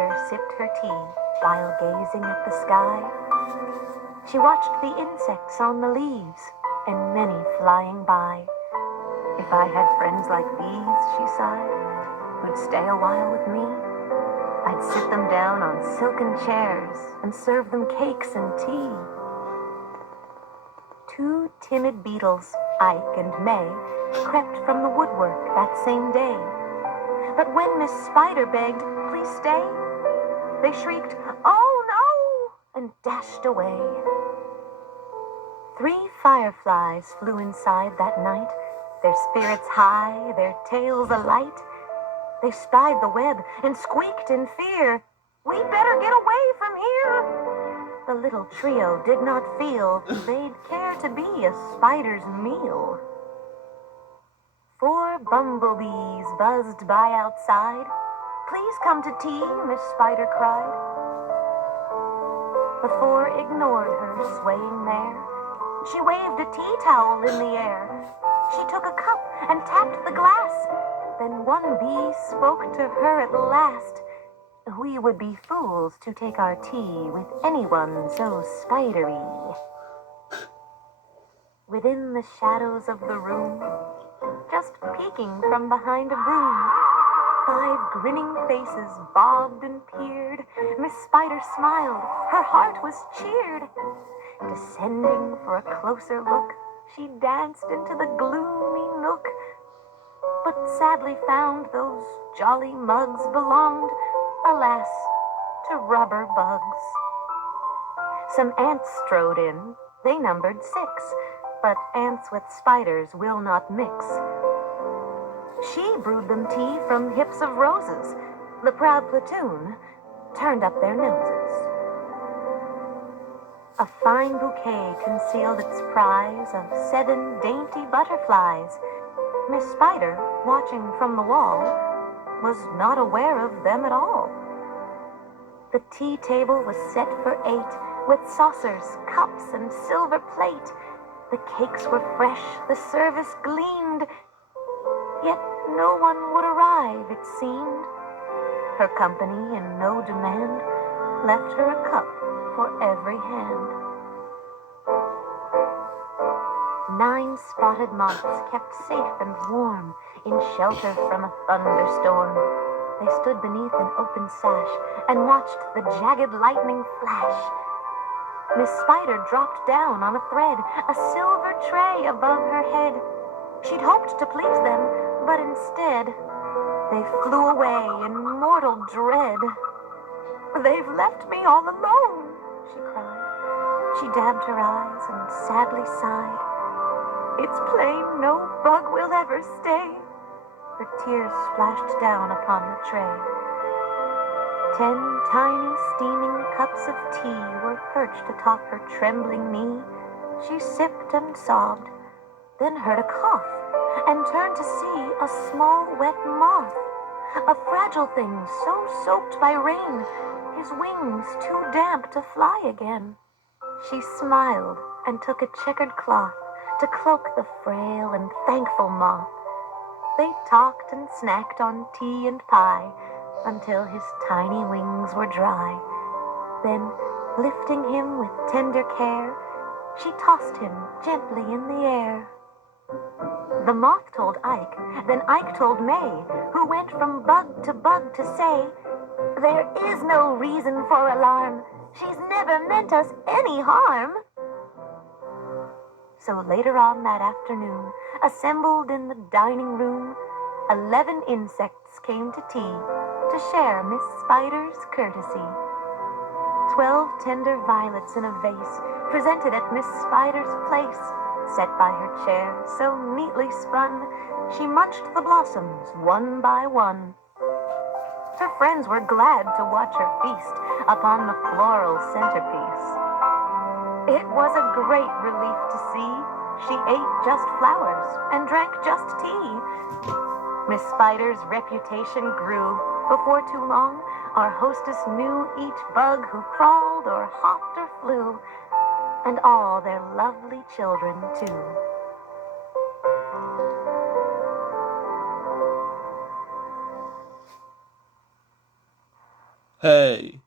Spider sipped her tea while gazing at the sky. She watched the insects on the leaves and many flying by. If I had friends like these, she sighed, who'd stay a while with me, I'd sit them down on silken chairs and serve them cakes and tea. Two timid beetles, Ike and May, crept from the woodwork that same day. But when Miss Spider begged, "Please stay," they shrieked, "Oh no!" and dashed away. 3 fireflies flew inside that night, their spirits high, their tails alight. They spied the web and squeaked in fear, "We'd better get away from here." The little trio did not feel they'd care to be a spider's meal. 4 bumblebees buzzed by outside. "Please come to tea," Miss Spider cried. The 4 ignored her swaying there. She waved a tea towel in the air. She took a cup and tapped the glass. Then one bee spoke to her at last. "We would be fools to take our tea with anyone so spidery." Within the shadows of the room, just peeking from behind a broom, 5 grinning faces bobbed and peered. Miss Spider smiled, her heart was cheered. Descending for a closer look, she danced into the gloomy nook, but sadly found those jolly mugs belonged, alas, to rubber bugs. Some ants strode in, they numbered 6, but ants with spiders will not mix. She brewed them tea from hips of roses. The proud platoon turned up their noses. A fine bouquet concealed its prize of 7 dainty butterflies. Miss Spider, watching from the wall, was not aware of them at all. The tea table was set for 8, with saucers, cups, and silver plate. The cakes were fresh, the service gleamed, yet no one would arrive, it seemed. Her company, in no demand, left her a cup for every hand. 9 spotted moths kept safe and warm in shelter from a thunderstorm. They stood beneath an open sash and watched the jagged lightning flash. Miss Spider dropped down on a thread, a silver tray above her head. She'd hoped to please them, but instead, they flew away in mortal dread. "They've left me all alone," she cried. She dabbed her eyes and sadly sighed. "It's plain no bug will ever stay." Her tears splashed down upon the tray. 10 tiny steaming cups of tea were perched atop her trembling knee. She sipped and sobbed, then heard a cough, and turned to see a small wet moth, a fragile thing so soaked by rain, his wings too damp to fly again. She smiled and took a checkered cloth to cloak the frail and thankful moth. They talked and snacked on tea and pie until his tiny wings were dry. Then, lifting him with tender care, she tossed him gently in the air. The moth told Ike, then Ike told May, who went from bug to say, "There is no reason for alarm. She's never meant us any harm." So later on that afternoon, assembled in the dining room, 11 insects came to tea to share Miss Spider's courtesy. 12 tender violets in a vase presented at Miss Spider's place. Set by her chair, so neatly spun, she munched the blossoms one by one. Her friends were glad to watch her feast upon the floral centerpiece. It was a great relief to see she ate just flowers and drank just tea. Miss Spider's reputation grew. Before too long, our hostess knew each bug who crawled or hopped or flew, and all their lovely children, too. Hey,